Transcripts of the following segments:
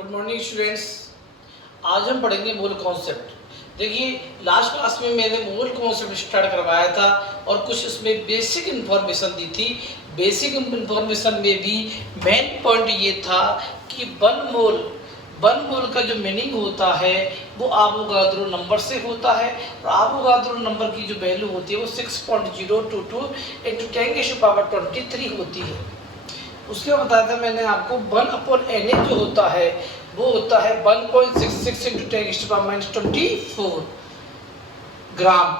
Good morning students. आज हम पढ़ेंगे मोल कॉन्सेप्ट। देखिए, लास्ट क्लास में मैंने मोल कॉन्सेप्ट स्टार्ट करवाया था और कुछ उसमें बेसिक इन्फॉर्मेशन दी थी। बेसिक इन्फॉर्मेशन में भी मेन पॉइंट ये था कि वन मोल का जो मीनिंग होता है वो एवोगाड्रो नंबर से होता है और एवोगाड्रो नंबर की जो वैल्यू होती है वो 6.022 इंटू 10⁻23 होती है। उसके बाद बताया था मैंने आपको 1/Na जो होता है वो होता है 1.66 इंटू 10⁻24 ग्राम।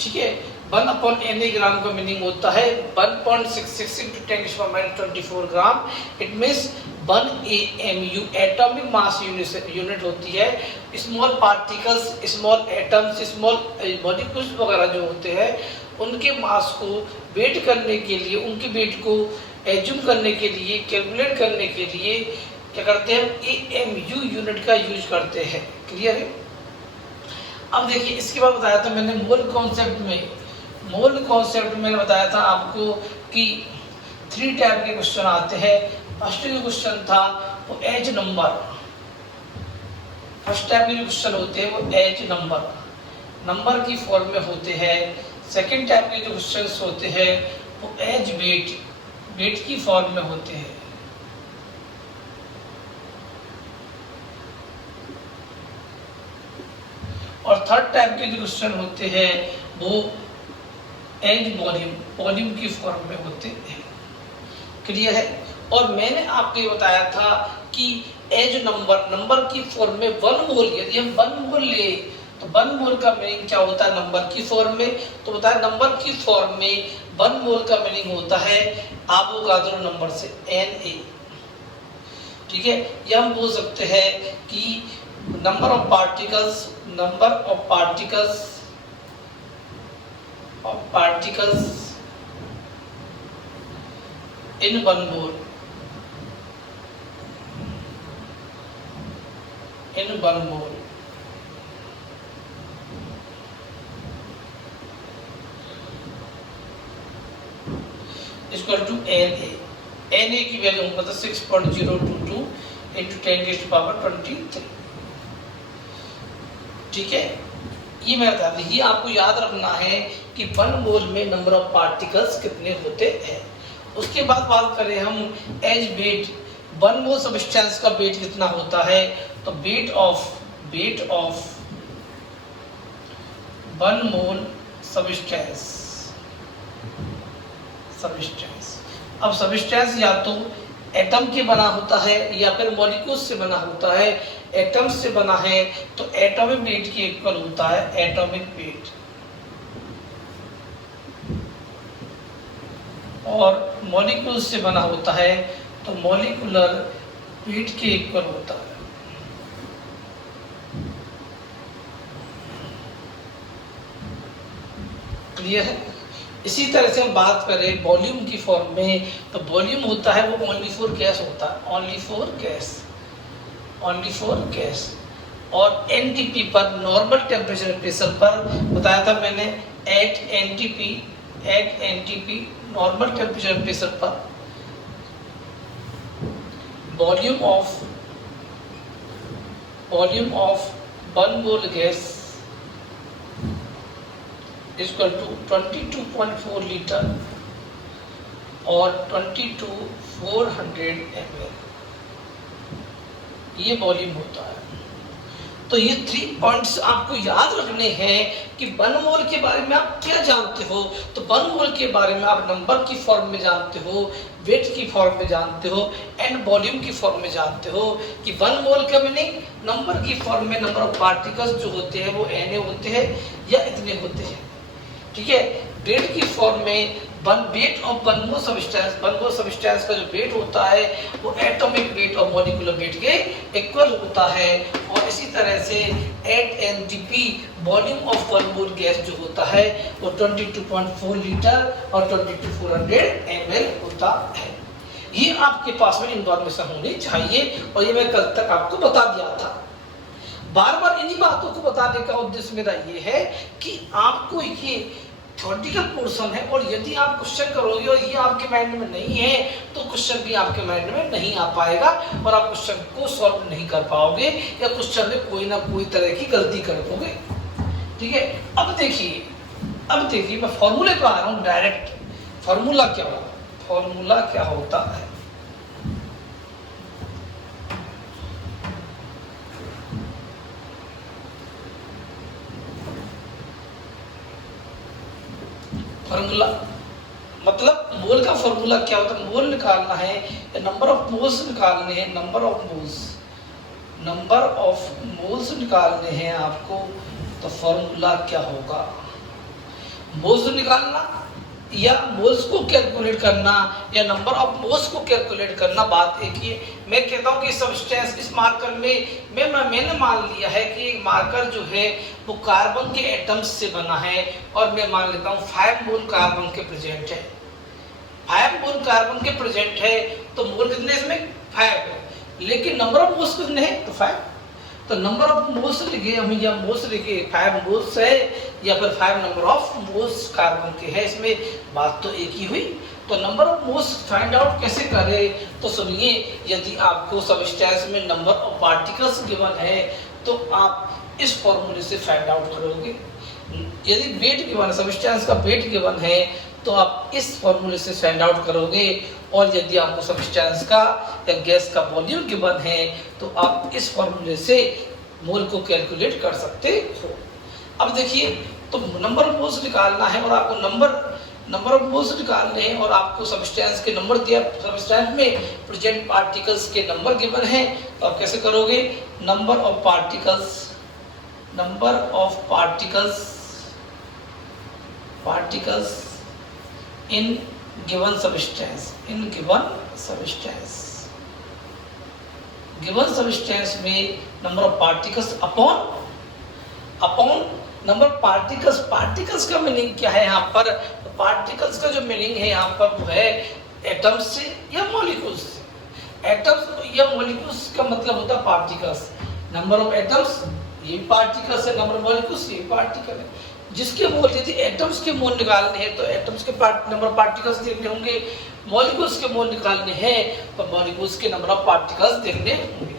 ठीक है, 1/Na ग्राम का मीनिंग होता है 1.66 into 10⁻24 gram. It means 1 AMU atomic mass unit होती है। Small particles, small atoms, small molecules वगैरह जो होते हैं उनके मास को वेट करने के लिए, उनके वेट को एज्यूम करने के लिए, कैलकुलेट करने के लिए क्या करते हैं, AMU यूनिट का यूज करते हैं। क्लियर है? अब देखिए, इसके बाद बताया था मैंने मोल कॉन्सेप्ट में मैंने बताया था आपको कि 3 टाइप के क्वेश्चन आते हैं। फर्स्ट जो क्वेश्चन था वो एज नंबर, फर्स्ट टाइप के जो क्वेश्चन होते हैं वो एज नंबर की फॉर्म में होते हैं। सेकंड टाइप के जो क्वेश्चंस होते हैं वो एज वेट की फॉर्म में होते हैं। और थर्ड टाइप के जो क्वेश्चन होते हैं वो एज वॉल्यूम की फॉर्म में होते हैं। क्लियर है? और मैंने आपको ये बताया था कि एज नंबर की फॉर्म में 1 मोल, यदि हम 1 मोल ले तो 1 मोल का मीनिंग क्या होता है नंबर की फॉर्म में, तो बताया नंबर की फॉर्म में 1 मोल का मीनिंग होता है एवोगाड्रो नंबर से Na। ठीक है, ये हम बोल सकते हैं कि number of particles in 1 mole equal to Na की वैल्यू मतलब 6.022 इंटू 10⁻23। ठीक है, ये मैं बता दी। ये आपको याद रखना है कि 1 मोल में नंबर ऑफ पार्टिकल्स कितने होते हैं। उसके बाद बात करें हम एज वेट, 1 मोल सब्सटेंस का वेट कितना होता है, तो वेट ऑफ 1 मोल सब्सटेंस। अब सब्सटेंस या तो एटम के बना होता है या फिर मॉलिक्यूल से बना होता है। एटम से बना है तो एटॉमिक वेट के इक्वल होता है एटॉमिक वेट, और मॉलिक्यूल से बना होता है तो मॉलिक्यूलर वेट के इक्वल होता है। क्लियर है? इसी तरह से हम बात करें वॉल्यूम की फॉर्म में, तो वॉल्यूम होता है वो ओनली फॉर गैस होता है, ओनली फॉर गैस। और एनटीपी पर, नॉर्मल टेम्परेचर प्रेशर पर बताया था मैंने, at NTP normal temperature pressure पर volume of 1 mole gas equal to 22.4 litre और 22,400 ml, ये वॉल्यूम होता है। तो ये 3 पॉइंट्स आपको याद रखने हैं कि 1 मोल के बारे में आप क्या जानते हो। तो 1 मोल के बारे में आप नंबर की फॉर्म में जानते हो, वेट की फॉर्म में जानते हो, एंड वॉल्यूम की फॉर्म में जानते हो कि 1 मोल का मीनिंग नंबर की फॉर्म में नंबर ऑफ पार्टिकल्स जो होते हैं वो Na होते हैं या इतने होते हैं। ठीक है, वेट की फॉर्म में वेट ऑफ 1 मोल सब्सटेंस का जो वेट होता है वो एटॉमिक वेट और मॉलिक्यूलर वेट के इक्वल होता है। और इसी तरह से 8 NTP volume of 1 mole gas जो होता है वो 22.4 लीटर और 22,400 ml होता है। ये आपके पास में इंफॉर्मेशन होनी चाहिए और ये मैं कल तक आपको बता दिया था। बार बार इन्हीं बातों को बताने का उद्देश्य मेरा ये है कि आपको ये थ्योरेटिकल पोर्शन है, और यदि आप क्वेश्चन करोगे और ये आपके माइंड में नहीं है तो क्वेश्चन भी आपके माइंड में नहीं आ पाएगा और आप क्वेश्चन को सॉल्व नहीं कर पाओगे या क्वेश्चन में कोई ना कोई तरह की गलती कर दोगे। ठीक है, अब देखिए मैं फॉर्मूले पे आ रहा हूँ डायरेक्ट। फॉर्मूला क्या होता है? फॉर्मूला मतलब मोल का फॉर्मूला क्या होता है? मोल निकालना है या नंबर ऑफ मोल्स निकालने हैं, नंबर ऑफ मोल्स निकालने हैं आपको, तो फॉर्मूला क्या होगा? मोल्स निकालना या मोल्स को कैलकुलेट करना या नंबर ऑफ मोल्स को कैलकुलेट करना, बात एक ही है। मैं कहता हूँ कि सब्सटेंस इस मार्कर में मैंने मान लिया है कि मार्कर जो है वो कार्बन के एटम्स से बना है और मैं मान लेता हूँ 5 मोल कार्बन के प्रेजेंट है। 5 मोल कार्बन के प्रेजेंट है तो मोल कितने इसमें 5 है, लेकिन नंबर ऑफ मोल्स कितने हैं? तो 5। तो नंबर ऑफ मोल्स लिखे हम या मोल्स लिखे 5 मोल्स है या फिर 5 नंबर ऑफ मोल्स कार्बन के है, इसमें बात तो एक ही हुई। तो number of moles find out कैसे करें? तो सुनिए, यदि आपको सब्सटेंस में नंबर ऑफ पार्टिकल्स गिवन है तो आप इस फॉर्मूले से फाइंड आउट करोगे। यदि वेट गिवन है, सब्सटेंस का वेट गिवन है तो आप इस फॉर्मूले से फाइंड आउट करोगे, और यदि आपको सब्सटेंस का या गैस का वॉल्यूम गिवन है तो आप इस फॉर्मूले से मोल को कैलकुलेट कर सकते हो। अब देखिए, तो नंबर ऑफ मोल्स निकालना है और आपको नंबर ऑफ मोल्स निकालने हैं और आपको सब्सटेंस के नंबर दिया, सब्सटेंस में प्रेजेंट पार्टिकल्स के नंबर गिवन है, तो आप कैसे करोगे? Number of particles in given substance में number of particles upon number of particles का मीनिंग क्या है यहाँ पर? पार्टिकल्स का जो मीनिंग है यहाँ पर वो है एटम्स से या मॉलिक्यूल्स से। एटम्स या मॉलिक्यूल्स का मतलब होता है पार्टिकल्स। नंबर ऑफ एटम्स ये पार्टिकल्स है, नंबर ऑफ मॉलिक्यूल्स ये पार्टिकल है। जिसके मोल यदि एटम्स के मोल निकालने हैं तो एटम्स के नंबर ऑफ पार्टिकल्स देखने होंगे, मॉलिक्यूल्स के मोल निकालने हैं तो मॉलिक्यूल्स के नंबर ऑफ पार्टिकल्स देखने होंगे।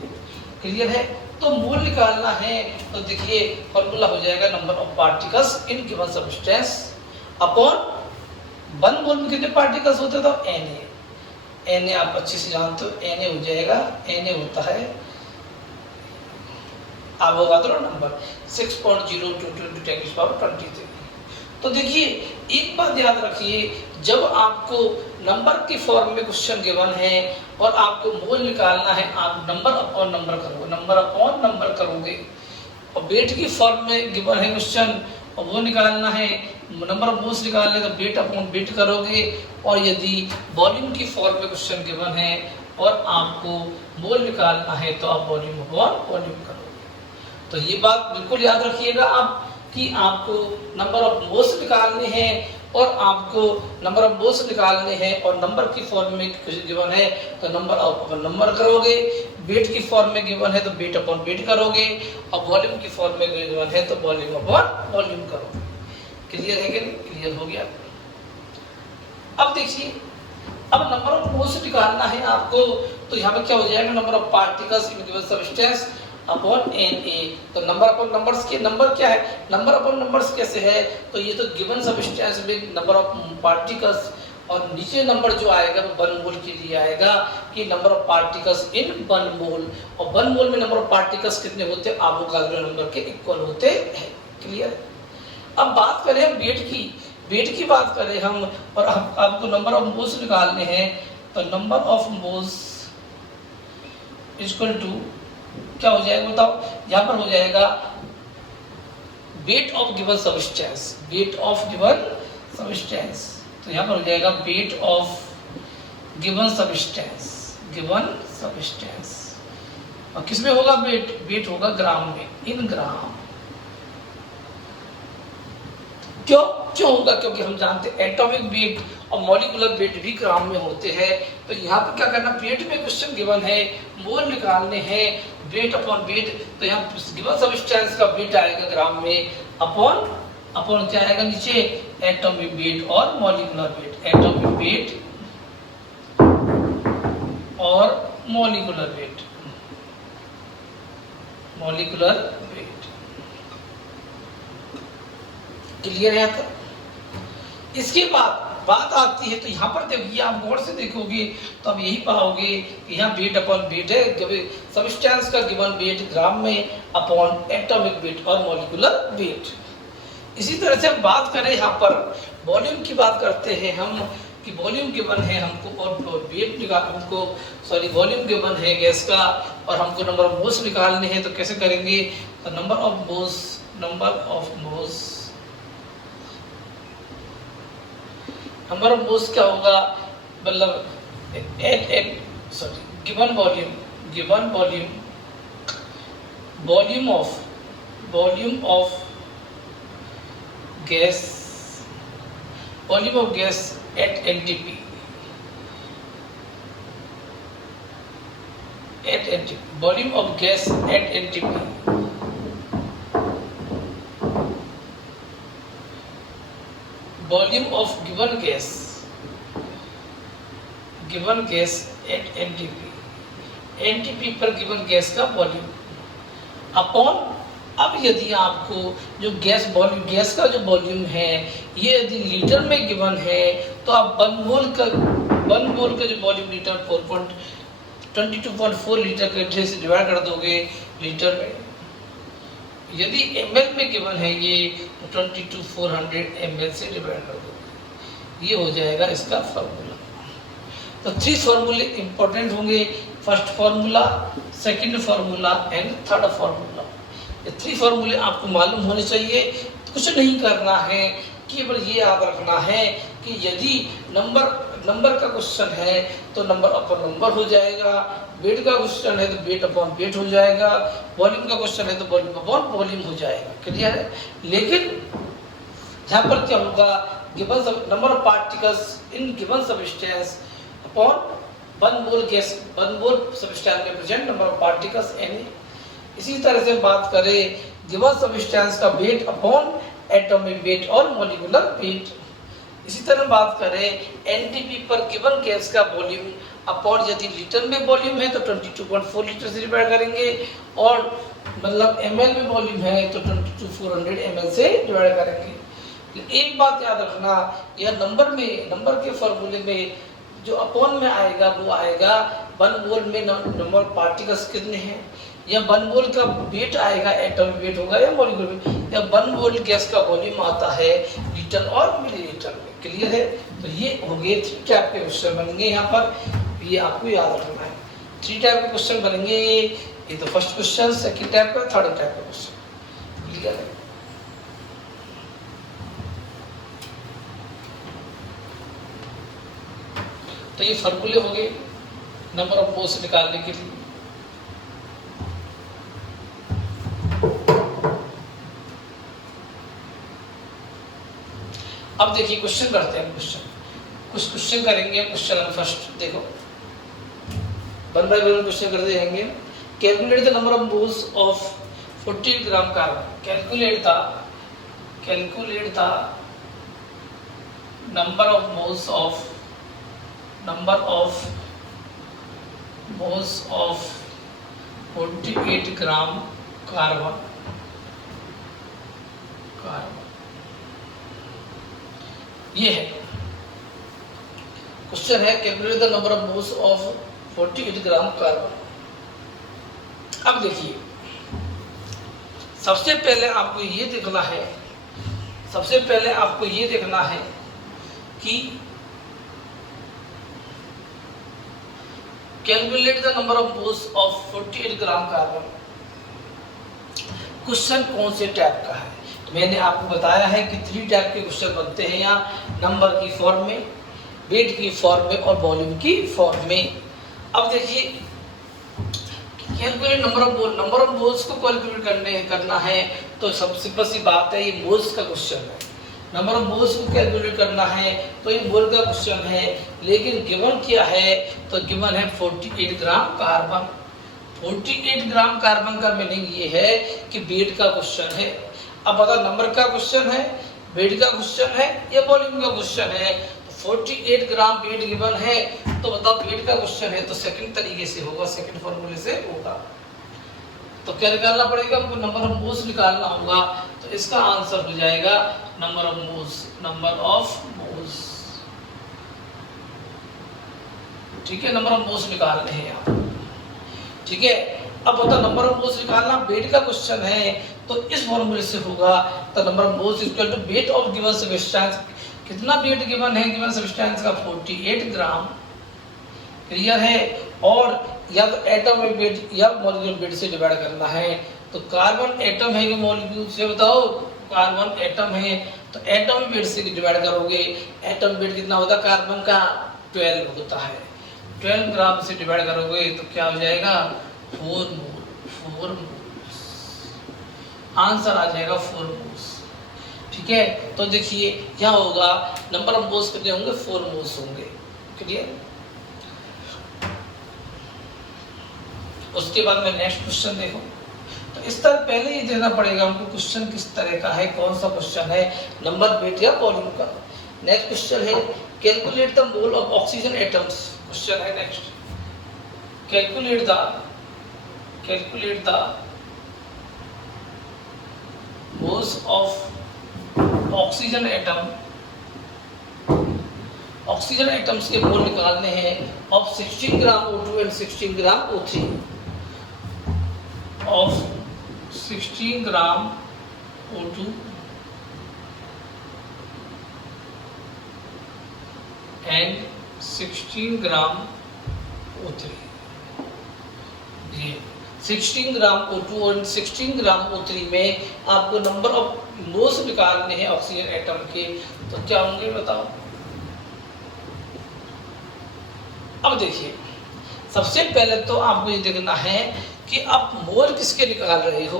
क्लियर है? तो मोल निकालना है तो देखिए फॉर्मूला हो जाएगा number of particles in given substance upon 1 मोल में कितने पार्टिकल्स होते हैं? तो Na आप अच्छे से जानते हो, Na हो जाएगा, Na होता है एवोगाड्रो नंबर 6.02 × 10⁻23। तो देखिए एक बात याद रखिए, जब आपको नंबर के फॉर्म में क्वेश्चन गिवन है और आपको मोल निकालना है, आप नंबर अपॉन नंबर करोगे और वेट की फॉर्म में गिवन है क्वेश्चन और वो निकालना है, नंबर ऑफ मोल्स निकालने तो वेट अपॉन वेट करोगे, और यदि वॉल्यूम की फॉर्म में क्वेश्चन गिवन है और आपको मोल निकालना है तो आप वॉल्यूम अपॉन वॉल्यूम करोगे। तो ये बात बिल्कुल याद रखिएगा आप कि आपको नंबर ऑफ मोल्स निकालने हैं और आपको नंबर ऑफ मोल्स निकालने हैं और नंबर की फॉर्म में गिवन है तो नंबर अपॉन नंबर करोगे, वेट की फॉर्म में गिवन है तो वेट अपॉन वेट करोगे, और वॉल्यूम की फॉर्म में गिवन है तो वॉल्यूम अपॉन वॉल्यूम करोगे। क्लियर है कि नहीं? क्लियर हो गया। अब देखिए, अब नंबर ऑफ मोल्स निकालना है आपको, तो यहाँ पे क्या हो जाएगा? Number of particles in given substance upon Na। तो नंबर अपॉन नंबर्स के नंबर क्या है? नंबर अपॉन नंबर्स कैसे है? तो ये तो गिवन सब्सटेंस में नंबर ऑफ पार्टिकल्स और नीचे नंबर जो आएगा वो 1 मोल के लिए आएगा कि नंबर ऑफ पार्टिकल्स इन 1 मोल, और 1 मोल में नंबर ऑफ पार्टिकल्स कितने होते हैं? एवोगाड्रो नंबर के इक्वल होते हैं। क्लियर? अब बात करें हम वेट की बात करें हम, और आपको नंबर ऑफ मोल्स निकालने हैं, तो number of moles equal to क्या हो जाएगा बताओ? यहाँ पर हो जाएगा वेट ऑफ गिवन सब्सटेंस, तो यहाँ पर हो जाएगा वेट ऑफ गिवन सब्सटेंस, और किसमें होगा वेट होगा ग्राम में, इन ग्राम। क्यों होगा? क्योंकि हम जानते हैं एटॉमिक वेट और मॉलिक्यूलर वेट भी ग्राम में होते हैं। तो यहाँ पर क्या करना? वेट में क्वेश्चन गिवन है, मोल निकालने हैं, वेट अपॉन वेट, तो यहाँ गिवन सब्सटेंस का वेट आएगा ग्राम में अपॉन अपॉन क्या आएगा नीचे, एटॉमिक वेट और मॉलिक्यूलर वेट, एटॉमिक वेट और molecular wait, molecular weight. Clear है? तो इसके बाद बात आती है, तो यहाँ पर देखिए आप गौर से देखोगे तो आप यही पाओगे कि यहाँ वेट अपॉन वेट है, सब्सटेंस का गिवन वेट ग्राम में अपॉन एटॉमिक वेट और मॉलिक्यूलर वेट। इसी तरह से हम बात करें यहाँ पर वॉल्यूम की बात करते हैं हम कि वॉल्यूम गिवन है हमको और वेट निकाल हमको वॉल्यूम गिवन है गैस का और हमको नंबर ऑफ मोल्स निकालने हैं। तो कैसे करेंगे, तो नंबर ऑफ मोल्स क्या होगा, मतलब given volume of gas at NTP, volume of gas at NTP, volume of given gas at NTP पर गिवन गैस का वॉल्यूम अपॉन, अब यदि आपको जो गैस का जो वॉल्यूम है ये यदि लीटर में गिवन है तो आप 1 मोल का जो वॉल्यूम लीटर 22.4 लीटर के से डिवाइड कर दोगे लीटर में। यदि ml में गिवन है ये 22,400 ml से डिवाइड कर दोगे, ये हो जाएगा इसका फॉर्मूला। तो 3 फॉर्मूले इंपॉर्टेंट होंगे, first formula, second formula and third formula. ये 3 फॉर्मूले आपको मालूम होने चाहिए। कुछ नहीं करना है, केवल ये याद रखना है कि यदि नंबर का क्वेश्चन है तो नंबर अपॉन नंबर हो जाएगा, वेट का क्वेश्चन है तो वेट अपॉन वेट हो जाएगा, वॉल्यूम का क्वेश्चन है तो वॉल्यूम अपॉन वॉल्यूम हो जाएगा। क्लियर है? लेकिन यहाँ पर क्या होगा, given number of particles in given substance upon 1 mole substance में present number of particles NA. इसी तरह से बात करें गिवन सब्सटेंस का वेट अपॉन एटॉमिक वेट और मॉलिक्यूलर वेट। इसी तरह बात करें एनटीपी पर गिवन गैस का वॉल्यूम अपॉन, यदि लीटर में वॉल्यूम है तो 22.4 लीटर से डिवाइड करेंगे और मतलब ml में वॉल्यूम है तो 22,400 ml से डिवाइड करेंगे। एक बात याद रखना, यह नंबर के फॉर्मूले में जो अपॉन में आएगा वो आएगा 1 मोल में नंबर ऑफ पार्टिकल्स कितने हैं, या 1 मोल का वेट आएगा, एटॉमिक वेट होगा या मॉलिक्यूलर वेट, या 1 मोल गैस का वॉल्यूम आता है लीटर और मिलीलीटर में। क्लियर है? तो ये हो गए 3 टाइप के क्वेश्चन बनेंगे यहाँ पर, ये आपको याद रखना है। 3 टाइप के क्वेश्चन बनेंगे, ये तो फर्स्ट क्वेश्चन, सेकंड टाइप का, थर्ड टाइप का क्वेश्चन। क्लियर है? तो ये फॉर्मूले हो गए नंबर ऑफ मोल्स निकालने के लिए। अब देखिए क्वेश्चन करते हैं, कुछ क्वेश्चन करेंगे। क्वेश्चन नंबर फर्स्ट देखो, 1 बाय 1 क्वेश्चन करते जाएंगे। Calculate the number of moles of 40 gram carbon. Calculate the number of moles of 48 gram carbon. ये है क्वेश्चन है, calculate the number of moles of 48 gram carbon. अब देखिए सबसे पहले आपको ये देखना है कि calculate the number of moles of 48 gram carbon question कौन से टाइप का है। मैंने आपको बताया है कि 3 टाइप के क्वेश्चन बनते हैं यहाँ, नंबर की फॉर्म में, वेट की फॉर्म में और वॉल्यूम की फॉर्म में। अब देखिए कैलकुलेट नंबर ऑफ मोल्स को कैलकुलेट करना है तो सबसे बड़ी बात है, ये मोल्स का क्वेश्चन है। नंबर ऑफ मोल्स को कैलकुलेट करना है तो ये मोल का क्वेश्चन है, लेकिन गिवन क्या है, तो गिवन है 48 ग्राम कार्बन। 48 ग्राम कार्बन का मीनिंग ये है कि वेट का क्वेश्चन है। अब बताओ नंबर का क्वेश्चन है, वेट का क्वेश्चन है या वॉल्यूम का क्वेश्चन है। 48 ग्राम वेट गिवन है, तो बताओ वेट का क्वेश्चन है तो सेकंड तरीके से होगा, सेकंड फॉर्मूले से होगा। तो क्या निकालना पड़ेगा हमको, नंबर ऑफ मोल्स निकालना होगा। तो इसका आंसर हो जाएगा number of moles, number of moles. ठीक है, नंबर ऑफ मोल्स निकालने हैं यहाँ। ठीक है, अब बताओ नंबर ऑफ मोल्स निकालना, वेट का क्वेश्चन है तो इस फॉर्मूले से होगा। तो number of moles equal to weight of given substance. कितना वेट गिवन है गिवन सब्सटेंस का, 48 ग्राम। क्लियर है। और या तो एटम वेट या मॉलिक्यूल वेट से डिवाइड करना है। तो कार्बन एटम है कि मॉलिक्यूल से, बताओ। कार्बन एटम है तो एटम वेट से डिवाइड करोगे। एटम वेट कितना होता है कार्बन का, 12 होता है। 12 ग्राम से डिवाइड करोगे तो क्या हो जाएगा, 4 मोल। 4 मोल्स आंसर आ जाएगा, 4 मोल्स। ठीक है, तो देखिए क्या होगा, नंबर ऑफ मोल्स कितने होंगे, 4 मोल्स होंगे। क्लियर। उसके बाद में नेक्स्ट क्वेश्चन देखो। तो इस तरह पहले ही देना पड़ेगा हमको क्वेश्चन किस तरह का है, कौन सा क्वेश्चन है, नंबर, वेट या वॉल्यूम का। नेक्स्ट क्वेश्चन है calculate the mole of oxygen atoms. Question है next, calculate the moles of oxygen atom. Oxygen atoms के मोल निकालने हैं of 16 gram O2 and 16 gram O3। Of 16 gram O2 and 16 gram O3। ये 16 gram O2 और 16 gram O3 में आपको number of moles निकालने हैं ऑक्सीजन एटम के। तो क्या होंगे बताओ। अब देखिए, सबसे पहले तो आपको ये देखना है कि आप मोल किसके निकाल रहे हो।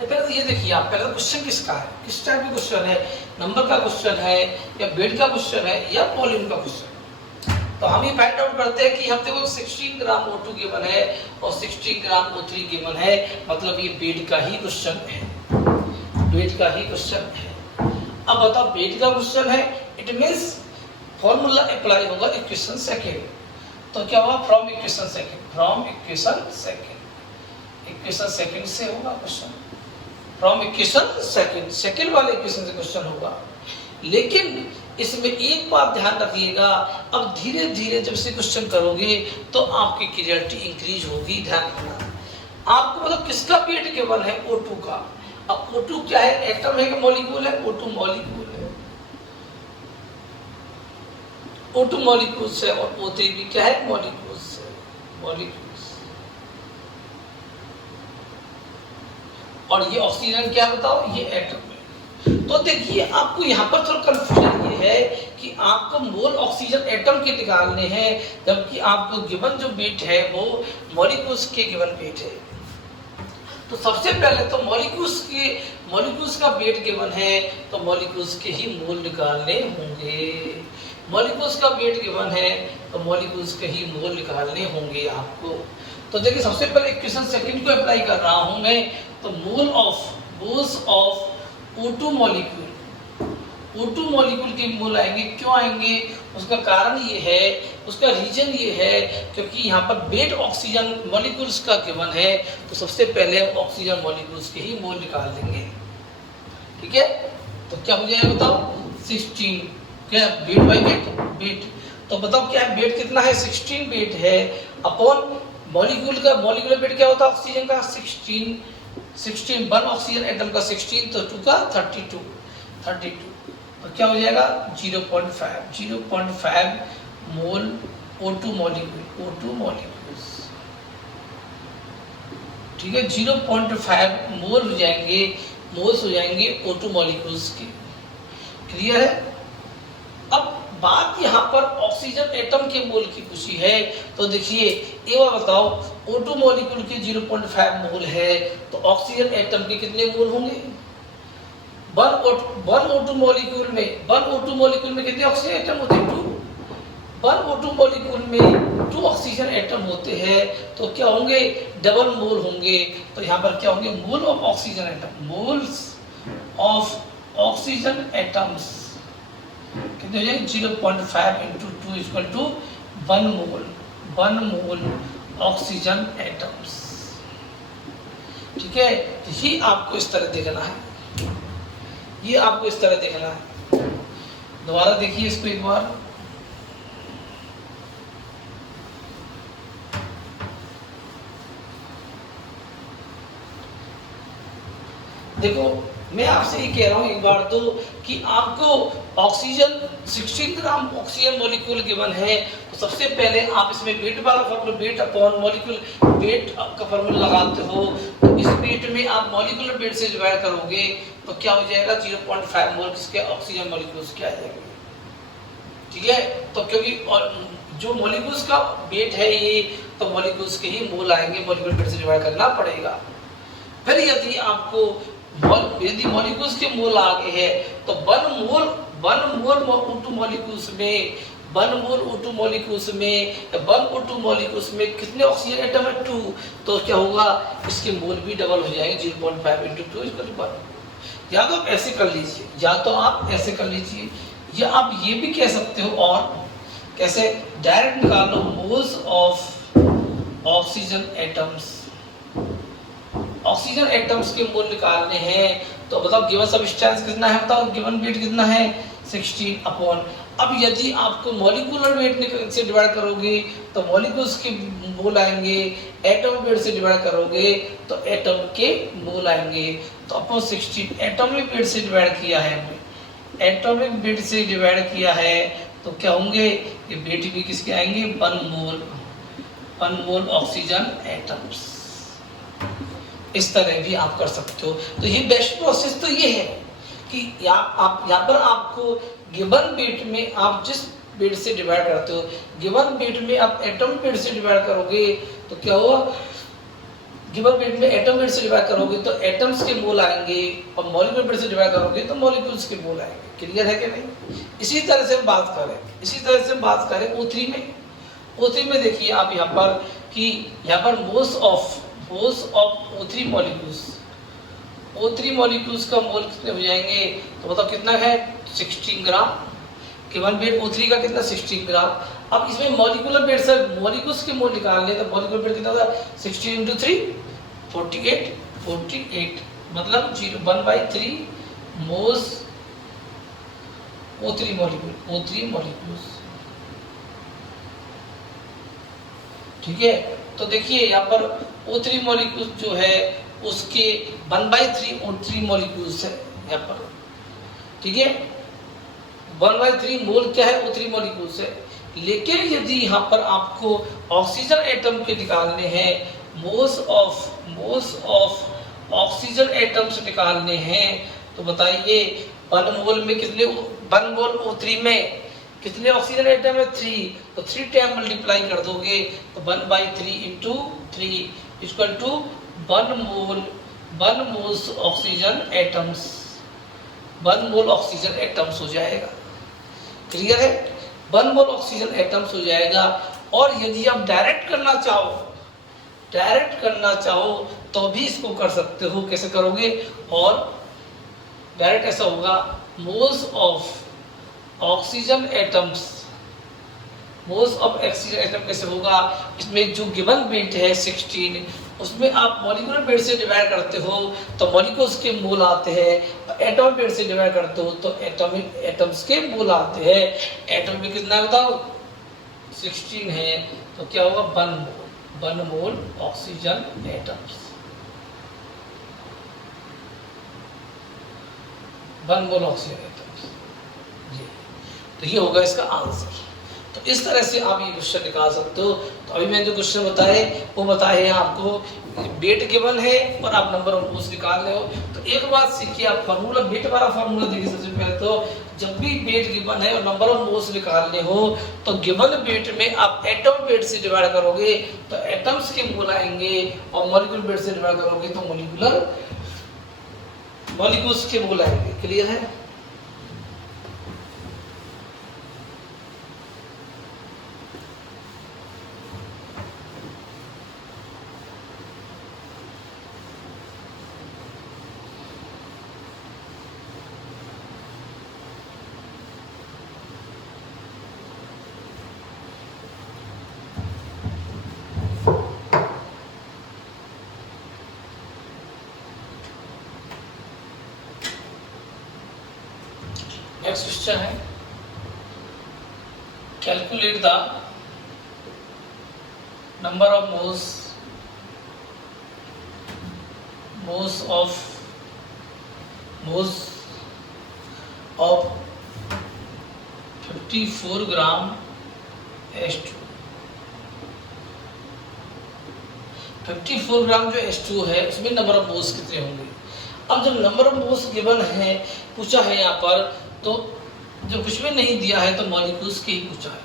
पहले ये देखिए, आप पहले क्वेश्चन किसका है, किस टाइप का क्वेश्चन है, नंबर का क्वेश्चन है या वेट का क्वेश्चन है या वॉल्यूम का क्वेश्चन। तो हम ये फाइंड आउट करते हैं कि हम देखो 16 ग्राम O2 गिवन है और 16 ग्राम O3 गिवन है, मतलब ये वेट का ही क्वेश्चन है, वेट का ही क्वेश्चन है। अब बताओ वेट का क्वेश्चन है, इट मीन्स फॉर्मूला अप्लाई होगा इक्वेशन सेकंड। तो क्या होगा, from equation second, from equation second, equation second से होगा question, from equation second, second वाले इक्वेशन से क्वेश्चन होगा। लेकिन इसमें एक बात ध्यान रखिएगा, अब धीरे धीरे जब से क्वेश्चन करोगे तो आपकी क्लियरिटी इंक्रीज होगी। ध्यान रखना, आपको मतलब किसका वेट गिवन है, O2 का। अब O2 क्या है, एटम है कि मॉलिक्यूल है, O2 मॉलिक्यूल है, O2 मॉलिक्यूल्स है और O3 भी क्या है, मॉलिक्यूल्स है, मॉलिक्यूल्स। और ये ऑक्सीजन क्या बताओ, ये एटम है। तो देखिए आपको यहाँ पर थोड़ा कंफ्यूजन ये है कि आपको मोल ऑक्सीजन एटम के निकालने हैं, जबकि आपको गिवन जो वेट है वो मॉलिक्यूल्स के गिवन वेट है। तो सबसे पहले तो मॉलिक्यूल्स का वेट गिवन है तो मॉलिक्यूल्स के ही मोल निकालने होंगे। मॉलिक्यूल्स का वेट गिवन है तो मॉलिक्यूल्स के ही मोल निकालने होंगे आपको। तो देखिए सबसे पहले इक्वेशन सेकंड को अप्लाई कर रहा हूं मैं। तो मोल्स ऑफ O2 मॉलिक्यूल के मोल आएंगे। क्यों आएंगे, उसका कारण ये है, उसका रीजन ये है क्योंकि यहाँ पर वेट ऑक्सीजन मॉलिक्यूल्स का गिवन है, तो सबसे पहले ऑक्सीजन मॉलिक्यूल्स के ही मोल निकाल लेंगे। ठीक है, तो क्या हो जाएगा बताओ, 16 क्या वेट बाई वेट। तो बताओ क्या वेट कितना है, 16 वेट है अपॉन मॉलिक्यूलर वेट क्या होता है ऑक्सीजन का, 16 वन ऑक्सीजन एटम का 16 तो 2 का 32। तो क्या हो जाएगा 0.5 मोल O2 मॉलिक्यूल्स। ठीक है, 0.5 मोल हो जाएंगे, मोल्स हो जाएंगे O2 मॉलिक्यूल्स के। क्लियर है। अब बात यहाँ पर ऑक्सीजन एटम के मोल की पूछी है। तो देखिए एक बार बताओ, O2 मॉलिक्यूल के 0.5 मोल है तो ऑक्सीजन एटम के कितने मोल होंगे। वन O2 मॉलिक्यूल में कितने ऑक्सीजन एटम होते हैं, 2। वन O2 मॉलिक्यूल में 2 ऑक्सीजन एटम होते हैं तो क्या होंगे, डबल मोल होंगे। तो यहाँ पर क्या होंगे, mole of oxygen atom, moles of oxygen atoms कितने हो जाएंगे, 0.5 into 2 equal to 1 mole oxygen atoms. ठीक है, तो ये आपको इस तरह देखना है, ये आपको इस तरह देखना है। दोबारा देखिए इसको एक बार, देखो मैं आपसे ये कह रहा हूँ एक बार तो कि आपको oxygen 16 gram oxygen molecule given है, तो सबसे पहले आप इसमें वेट वाला formula, weight upon molecule weight का फॉर्मूला लगाते हो। तो इस वेट में आप मॉलिक्यूलर वेट से डिवाइड करोगे तो क्या हो जाएगा, 0.5 मोल किसके ऑक्सीजन मॉलिक्यूल्स के आ जाएंगे। ठीक है, तो क्योंकि और जो मॉलिक्यूल्स का वेट है ये, तो मॉलिक्यूल्स के ही मोल आएंगे, मॉलिक्यूलर वेट से डिवाइड करना पड़ेगा। फिर यदि आपको यदि मॉलिक्यूल्स के मोल आ गए हैं तो 1 मोल O2 मॉलिक्यूल्स में 1 मोल O2 मॉलिक्यूल्स में 1 O2 मॉलिक्यूल्स में कितने ऑक्सीजन एटम है, 2। तो क्या होगा, इसके मोल भी डबल हो जाएंगे, 0.5 इंटू 2 इक्वल टू 1। या तो आप ऐसे कर लीजिए, या तो आप ऐसे कर लीजिए, या आप ये भी कह सकते हो, और कैसे, डायरेक्ट निकाल लो moles of oxygen atoms. Oxygen atoms के मोल निकालने हैं तो बताओ गिवन सब्सटेंस कितना है, बताओ गिवन वेट कितना है, 16 अपॉन। अब यदि आपको मॉलिक्यूलर वेट से डिवाइड करोगे तो मॉलिक्यूल्स के मोल आएंगे, एटम वेट से डिवाइड करोगे तो एटम के मोल आएंगे। तो अपॉन 16 एटॉमिक वेट से डिवाइड किया है हमने, एटॉमिक वेट से डिवाइड किया है तो क्या होंगे, ये वेट भी किसके आएंगे, 1 मोल ऑक्सीजन एटम्स। इस तरह भी आप कर सकते हो। तो ये बेस्ट प्रोसेस तो ये है कि आप यहाँ पर आपको गिवन वेट में आप जिस वेट से डिवाइड करते हो, गिवन वेट में आप एटम वेट से डिवाइड करोगे तो क्या होगा, गिवन वेट में एटम वेट से डिवाइड करोगे तो एटम्स के मोल आएंगे, और मॉलिक्यूल वेट से डिवाइड करोगे तो मॉलिक्यूल्स के मोल आएंगे। क्लियर है कि नहीं। इसी तरह से हम बात करें O3 में। O3 में देखिए आप यहाँ पर कि यहाँ पर मोल्स ऑफ O3 मॉलिक्यूल्स का मोल कितने हो जाएंगे, तो बताओ कितना है, 16 ग्राम। गिवन वेट O3 का कितना, 16 ग्राम। अब इसमें मॉलिक्यूलर वेट से मॉलिक्यूल्स के मोल निकालने, तो मॉलिक्यूलर वेट कितना था, 16 इंटू 3 48 मतलब 1/3 मोल्स O3 मॉलिक्यूल्स। ठीक है, तो देखिए यहाँ पर O3 मॉलिक्यूल जो है उसके 1/3 O3 मॉलिक्यूल्स है यहाँ पर। ठीक है, 1/3 मोल क्या है, O3 मॉलिक्यूल्स है। लेकिन यदि यहाँ पर आपको ऑक्सीजन एटम के निकालने हैं, मोल्स ऑफ ऑक्सीजन एटम्स निकालने हैं, तो बताइए 1 मोल में कितने, 1 मोल O3 में कितने ऑक्सीजन एटम है, 3। तो 3 टाइम मल्टीप्लाई कर दोगे तो 1/3 into 3 equal to 1 moles oxygen atoms, 1 mole oxygen atoms हो जाएगा। क्लियर है, 1 मोल ऑक्सीजन एटम्स हो जाएगा। और यदि आप डायरेक्ट करना चाहो तो भी इसको कर सकते हो। कैसे करोगे, और डायरेक्ट ऐसा होगा, मोल्स ऑफ ऑक्सीजन एटम्स कैसे होगा, इसमें जो गिवन वेट है 16, उसमें आप मॉलिक्यूलर वेट से डिवाइड करते हो तो मॉलिक्यूल्स के मोल आते हैं, एटॉमिक वेट से डिवाइड करते हो तो एटम्स के मोल आते हैं। एटम में कितना बताओ, 16 है, तो क्या होगा, 1 mole oxygen atoms, 1 mole oxygen atoms. तो ये होगा इसका आंसर। तो इस तरह से आप ये क्वेश्चन निकाल सकते हो। तो अभी मैंने जो क्वेश्चन बताए वो बताए हैं आपको, वेट गिवन है और आप नंबर ऑफ मोल्स निकाल रहे हो। तो एक बात सीखिए आप, फार्मूला वेट वाला फार्मूला देखिए। सबसे पहले तो जब भी वेट गिवन है और नंबर ऑफ मोल्स निकालने हो तो गिवन वेट में आप एटम वेट से डिवाइड करोगे तो एटम्स के मोल आएंगे, और मॉलिक्यूल वेट से डिवाइड करोगे तो मॉलिक्यूल्स के मोल आएंगे। क्लियर है। क्वेश्चन है calculate the number of moles of 54 gram H2। 54 ग्राम जो H2 है उसमें नंबर ऑफ मोल्स कितने होंगे। अब जब नंबर ऑफ मोल्स गिवन है पूछा है यहाँ पर, तो जो कुछ भी नहीं दिया है तो मॉलिक्यूल्स के ही पूछा है,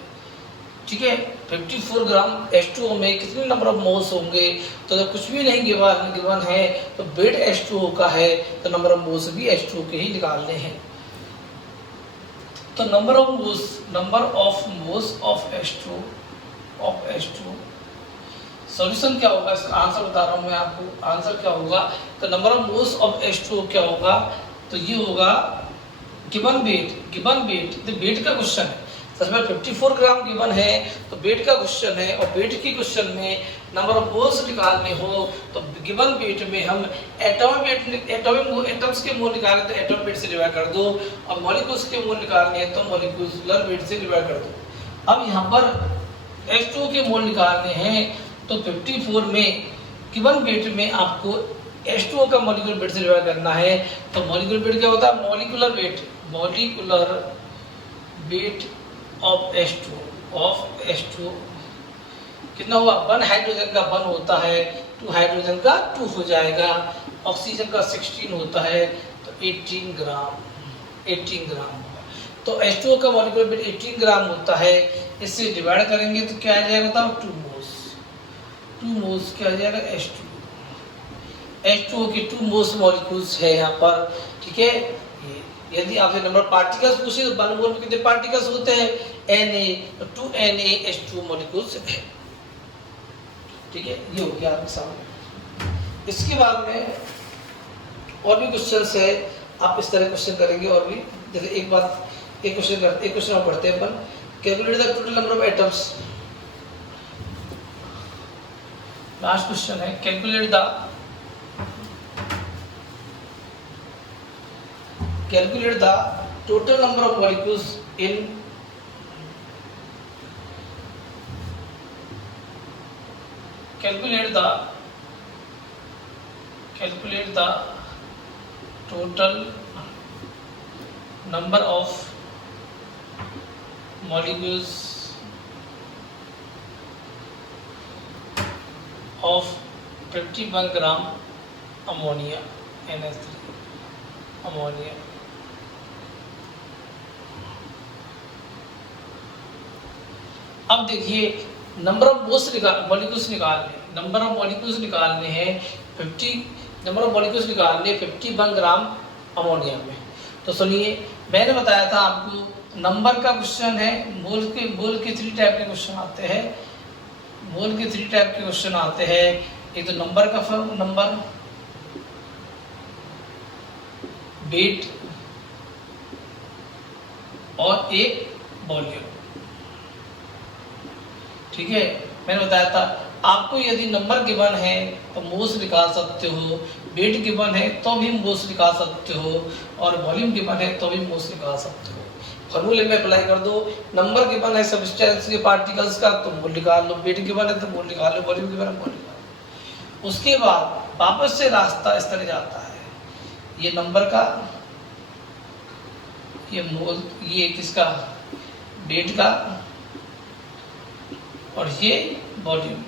ठीक है। 54 ग्राम H2O में कितने नंबर ऑफ मोल्स होंगे, तो जब कुछ भी नहीं गिवन है तो बेड H2O का है तो नंबर ऑफ मोल्स भी H2O के ही निकालने हैं। तो number of moles of H2 solution क्या होगा, इसका आंसर बता रहा हूं मैं आपको। आंसर क्या होगा, तो number of moles of H2O क्या होगा, तो ये होगा गिवन वेट। तो वेट का क्वेश्चन है, सबसे पहले 54 ग्राम गिवन है तो वेट का क्वेश्चन है, और वेट के क्वेश्चन में नंबर ऑफ मोल्स निकालने हो तो गिवन वेट में हम एटम्स के मोल निकालने तो एटम वेट से डिवाइड कर दो, और मॉलिक्यूल्स के मोल निकालने हैं तो मॉलिक्यूलर वेट से डिवाइड कर दो। अब यहाँ पर H2O के मोल निकालने हैं तो 54 में गिवन वेट में आपको H2O का मॉलिक्यूलर वेट से डिवाइड करना है। तो मॉलिक्यूलर वेट क्या होता है, मॉलिक्यूलर वेट ऑफ H2O कितना हुआ, 1 हाइड्रोजन का 1 होता है, 2 हाइड्रोजन का 2 हो जाएगा, ऑक्सीजन का 16 होता है तो 18 ग्राम। तो H2O का मॉलिक्यूलर वेट 18 ग्राम होता है, इससे डिवाइड करेंगे तो क्या आ जाएगा बताओ, 2 मोल्स क्या आ जाएगा, H2O के 2 मोल्स मॉलिक्यूल्स है यहाँ पर, ठीक है। यदि आपसे नंबर पार्टिकल्स पूछे तो 1 मोल में कितने पार्टिकल्स होते हैं, Na, तो 2 NaH2 मॉलिक्यूल्स है, ठीक है। ये हो गया आपके सामने। इसके बाद में और भी क्वेश्चंस है, आप इस तरह क्वेश्चन करेंगे और भी, जैसे एक क्वेश्चन और पढ़ते हैं अपन, calculate the total number of atoms. Last question है calculate the total number of molecules in calculate the total number of molecules of 51 gram ammonia NH3 ammonia। अब देखिए नंबर ऑफ मॉलिक्यूल्स निकालने हैं 51 ग्राम अमोनिया में। तो सुनिए, मैंने बताया था आपको नंबर का क्वेश्चन है, मोल के 3 टाइप के क्वेश्चन आते हैं। एक तो नंबर का नंबर, वेट और एक वॉल्यूम, ठीक है। मैंने बताया था आपको यदि नंबर गिवन है तो मोल्स निकाल सकते हो, वेट गिवन है तो भी मोल्स निकाल सकते हो, और वॉल्यूम गिवन है तो भी मोल्स निकाल सकते हो। फॉर्मूले में अप्लाई कर दो, नंबर गिवन है सब्सटेंस के पार्टिकल्स का तो मोल निकाल लो, वेट गिवन है तो मोल निकाल लो, वॉल्यूम गिवन है मोल निकाल लो। उसके बाद वापस से रास्ता इस तरह जाता है, ये नंबर का, ये मोल, ये किसका, वेट का, और ये वॉल्यूम का।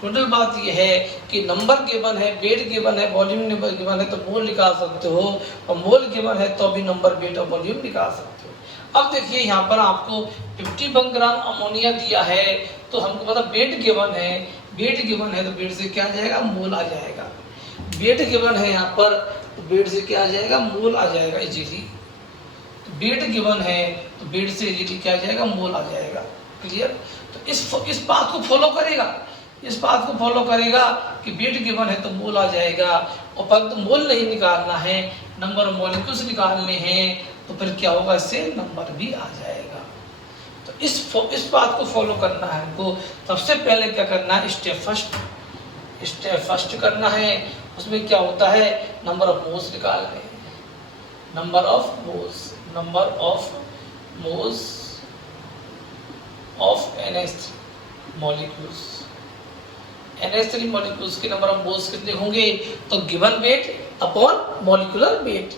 टोटल बात ये है कि नंबर गिवन है, वेट गिवन है, वॉल्यूम गिवन है तो मोल निकाल सकते हो, और मोल गिवन है तो भी नंबर, वेट और वॉल्यूम निकाल सकते हो। अब देखिए यहाँ पर आपको 51 ग्राम अमोनिया दिया है, तो हमको पता वेट गिवन है तो वेट से क्या आ जाएगा, मोल आ जाएगा। वेट गिवन है यहाँ पर तो वेट से क्या आ जाएगा, मोल आ जाएगा इजीली। वेट गिवन है तो वेट से इजीली क्या आ जाएगा, मोल आ जाएगा। क्लियर। तो इस बात को फॉलो करेगा कि वेट गिवन है तो मोल आ जाएगा, और परंतु मोल नहीं निकालना है, नंबर ऑफ मॉलिक्यूल्स निकालने हैं, तो फिर क्या होगा, इससे नंबर भी आ जाएगा। तो इस बात को फॉलो करना है हमको। सबसे पहले क्या करना है, स्टेप फर्स्ट करना है। उसमें क्या होता है, नंबर ऑफ मोल्स निकालने हैं। Number of moles of NH3 molecules. NH3 molecules के नंबर ऑफ मोल्स कितने होंगे? तो given weight upon molecular weight.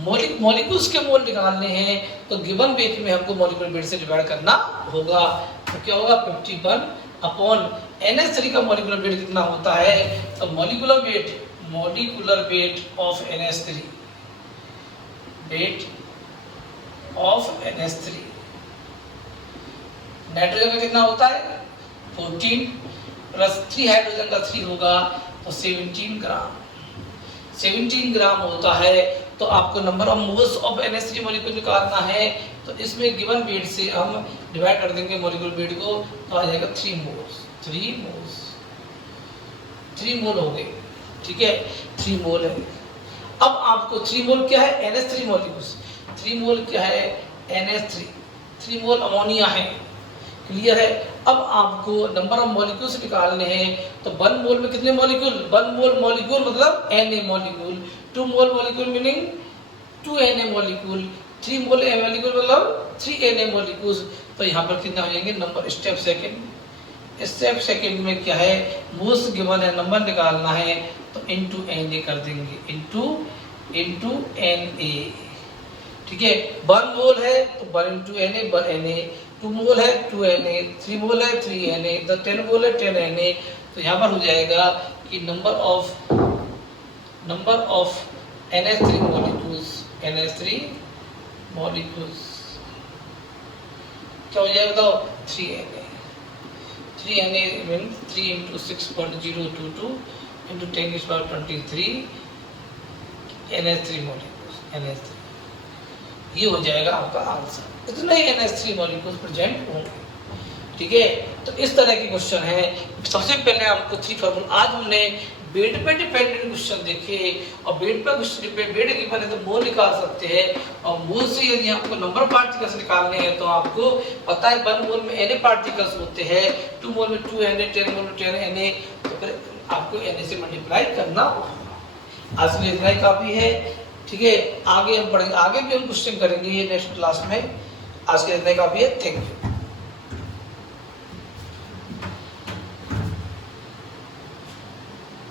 Molecules के मोल निकालने हैं तो गिवन वेट में हमको मॉलिक्यूलर वेट से डिवाइड करना होगा। तो क्या होगा? 51 अपॉन NH3 का मॉलिक्यूलर वेट कितना होता है? तो molecular weight of NH3, weight of NH3 nitrogen का कितना होता है? 14 प्लस 3 हाइड्रोजन का 3 होगा तो 17 ग्राम होता है। तो आपको number of moles of NH3 molecule निकालना है तो इसमें गिवन वेट से हम डिवाइड कर देंगे मॉलिक्यूल वेट को, तो आ जाएगा 3 मोल हो गए। ठीक है, 3 मोल है। अब आपको 3 मोल क्या है? NH3 molecules. 3 मोल क्या है? NH3। 3 मोल अमोनिया है। क्लियर है? अब आपको नंबर ऑफ मॉलिक्यूल्स निकालने हैं तो 1 मोल में कितने मॉलिक्यूल? 1 मोल मॉलिक्यूल मतलब Na मॉलिक्यूल, 2 मोल मॉलिक्यूल मीनिंग 2 Na मॉलिक्यूल, 3 मोल मॉलिक्यूल मतलब 3 Na मॉलिक्यूल्स। तो यहाँ पर कितना हो जाएंगे नंबर? स्टेप सेकंड में क्या है? मोल्स गिवन है, नंबर निकालना है तो इनटू Na कर देंगे, इनटू Na। ठीक है, 1 मोल है तो 1 इंटू Na, 2 मोल है 2 Na, 3 मोल है 3 Na, 10 मोल है 10 Na। तो यहाँ पर हो जाएगा कि नंबर ऑफ NH3 मॉलिक्यूल्स क्या हो जाएगा? बताओ, 3 Na means 3 into 6.022 into 10⁻23 NH3 molecules, NH3। ये हो जाएगा आपका आंसर। इतना ही NH3 मॉलिक्यूल्स प्रेजेंट होंगे। ठीक है, तो इस तरह के क्वेश्चन है। सबसे पहले आपको 3 फार्मूला, आज हमने वेट पे डिपेंडेंट क्वेश्चन देखे और वेट पे क्वेश्चन पे वेट गिवन है तो मोल निकाल सकते हैं और मोल से यदि आपको नंबर पार्टिकल्स निकालने हैं तो आपको पता है 1 मोल में Na पार्टिकल्स होते हैं, 2 मोल में 2 Na, 10 मोल में 10 Na, तो फिर आपको Na से मल्टीप्लाई करना होगा। आज के लिए इतना ही काफी है। ठीक है, आगे हम पढ़ेंगे, आगे भी हम क्वेश्चन करेंगे ये नेक्स्ट क्लास में। आज के लिए इतना ही काफी है। Thank you.